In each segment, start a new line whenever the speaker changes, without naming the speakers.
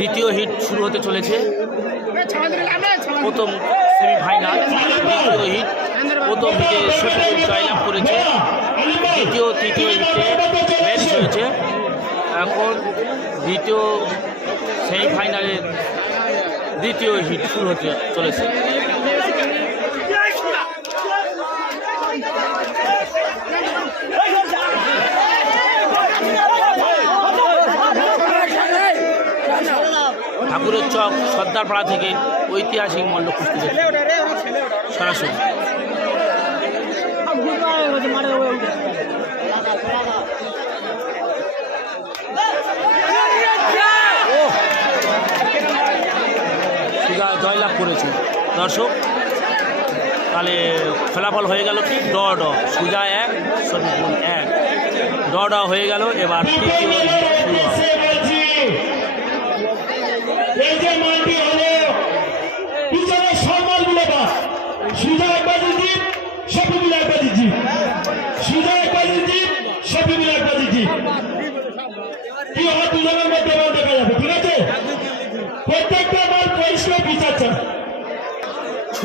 দ্বিতীয় হিট শুরু হতে চলেছে। প্রথম সেমিফাইনাল, দ্বিতীয় হিট, প্রথম হিটে জয়লাভ করেছে। দ্বিতীয়, তৃতীয় হিটে ম্যাচ হয়েছে। এখন দ্বিতীয় সেমিফাইনালের দ্বিতীয় হিট শুরু হতে চলেছে। ঠাকুরের চক সর্দারপাড়া থেকে ঐতিহাসিক মল্ল দেখতে। সরাসরি। জয়লাভ করেছে। দর্শক, তাহলে ফলাফল হয়ে গেল কি? ড ড। সুজা এক শফিকুল এক। ড ড হয়ে গেল, এবার শুরু হবে।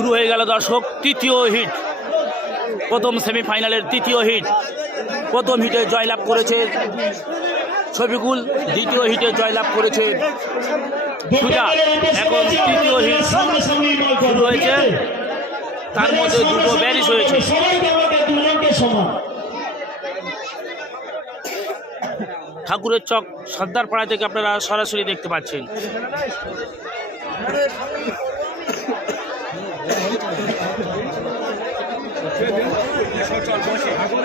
শুরু হয়ে গেল দর্শক, তৃতীয় হিট। প্রথম সেমিফাইনালের তৃতীয় হিট। প্রথম হিটে জয়লাভ করেছে শফিকুল, দ্বিতীয় হিটে জয়লাভ করেছে সুজা। এখন তৃতীয় হিট শুরু হয়েছে। তার মধ্যে দুটো ব্যারিশ হয়েছে। ঠাকুরের চক সর্দারপাড়া থেকে আপনারা সরাসরি দেখতে পাচ্ছেন।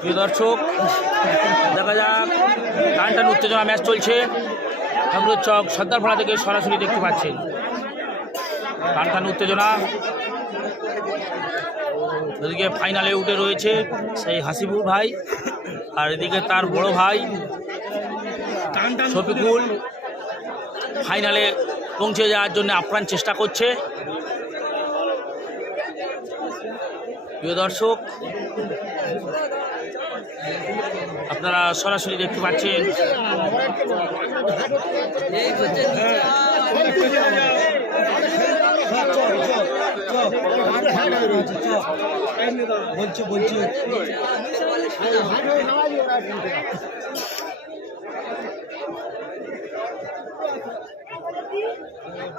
প্রিয় দর্শক, দেখা যাক টান টান উত্তেজনা ম্যাচ চলছে। ঠাকুরের চক সর্দারপাড়া থেকে সরাসরি দেখতে পাচ্ছেন। টান টান উত্তেজনা। ওদিকে ফাইনালে উঠে রয়েছে সেই হাসিবুর ভাই, আর এদিকে তার বড় ভাই, শফিকুল। ফাইনালে পৌঁছে যাওয়ার জন্য আপ্রাণ চেষ্টা করছে। প্রিয় দর্শক আপনারা সরাসরি দেখতে পাচ্ছেন।
বলছি বলছি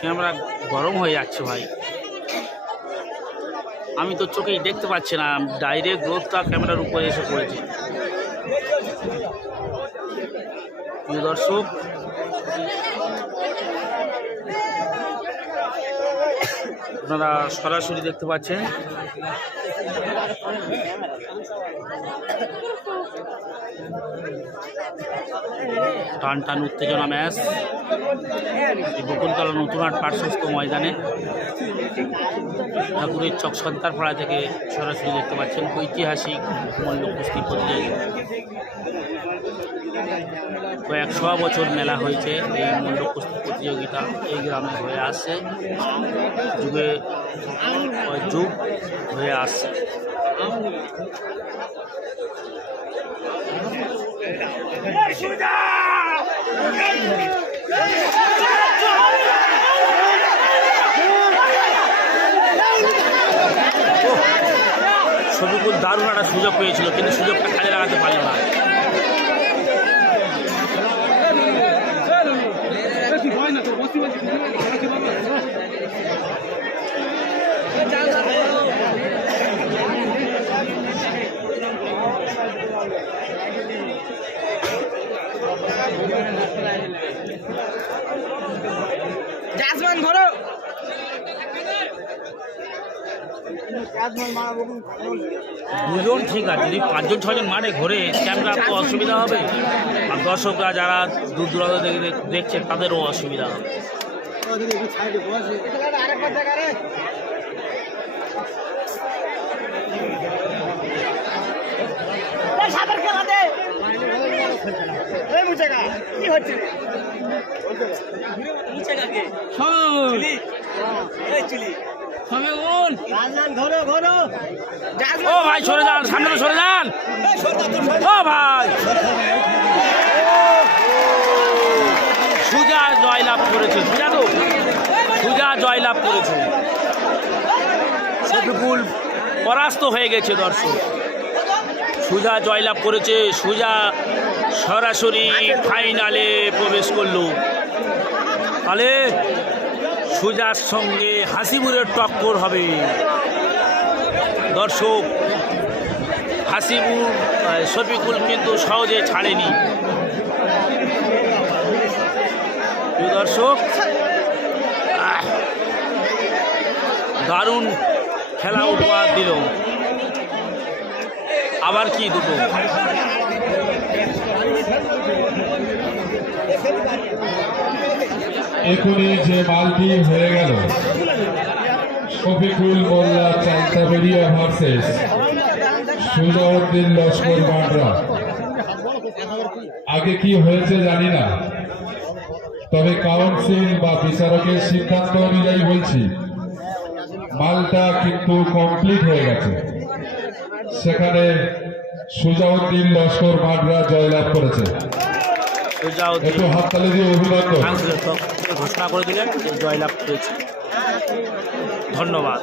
ক্যামেরা গরম হয়ে যাচ্ছে ভাই। আমি তো চোখেই দেখতে পাচ্ছি না ডাইরেক্ট গ্রোথটা ক্যামেরার উপরে এসে পড়েছে। দর্শক আপনারা সরাসরি দেখতে পাচ্ছেন। টান টান উত্তেজনা ম্যাচ। বকুলতলা নতুন হাট পার্শ্বস্থ ময়দানে। ঠাকুরের চক সন্তারপাড়া থেকে সরাসরি দেখতে পাচ্ছেন ঐতিহাসিক মল্ল কুস্তি প্রতিযোগিতা কয়েকশো বছর মেলা হয়েছে এই কুস্তি প্রতিযোগিতা এই গ্রামে হয়ে আসছে। যুগে যুগ হয়ে আসছে। শফিকুল দারুণ একটা সুযোগ পেয়েছিল, কিন্তু সুযোগটা কাজে লাগাতে পারল না।
জাজমান ধরো।
দুজন ঠিক আছে যদি পাঁচজন ছজন মারে ঘরে ক্যামেরা তো অসুবিধা হবে? আর দর্শকরা যারা দূর দূরান্ত থেকে দেখছে তাদেরও অসুবিধা হবে।
আরেকবার দেখা রে সাপের খেলা দে। এই কি হচ্ছে? মুচাকাকে। চিলি। এই চিলি। জাজমান ধরো ধরো।
ও ভাই সরে যান সামনে সরে যান। ও ভাই। সুজা জয়লাভ করেছে। সুজা তো সুজা জয়লাভ করেছে। শফিকুল পরাস্ত হয়ে গেছে দর্শক। সুজা জয়লাভ করেছে। সুজা সরাসরি ফাইনালে প্রবেশ করল। তাহলে সুজার সঙ্গে হাসিবুরের টক্কর হবে। দর্শক হাসিবুর আহ, শফিকুল কিন্তু সহজে ছাড়েনি প্রিয় দর্শক। দারুণ খেলা উপহার দিল। আবার কি দুটো?
এখনই যে মালটি হয়ে গেল, শফিকুল মোল্লা চান্তাবেরিয়া ভার্সেস, সুজাউদ্দিন লস্কর বাডরা আগে কি হয়েছে জানি না। তবে কাউন্সিল বা বিচারকের সিদ্ধান্ত অনুযায়ী বলছি মালটা কিন্তু কমপ্লিট হয়ে গেছে। সেখানে সুজাউদ্দিন লস্কর বাডরা জয়লাভ করেছে। একটু হাততালি দিয়ে অভিনন্দন।
ঘোষণা করে দিলেন জয়লাভ করেছে ধন্যবাদ।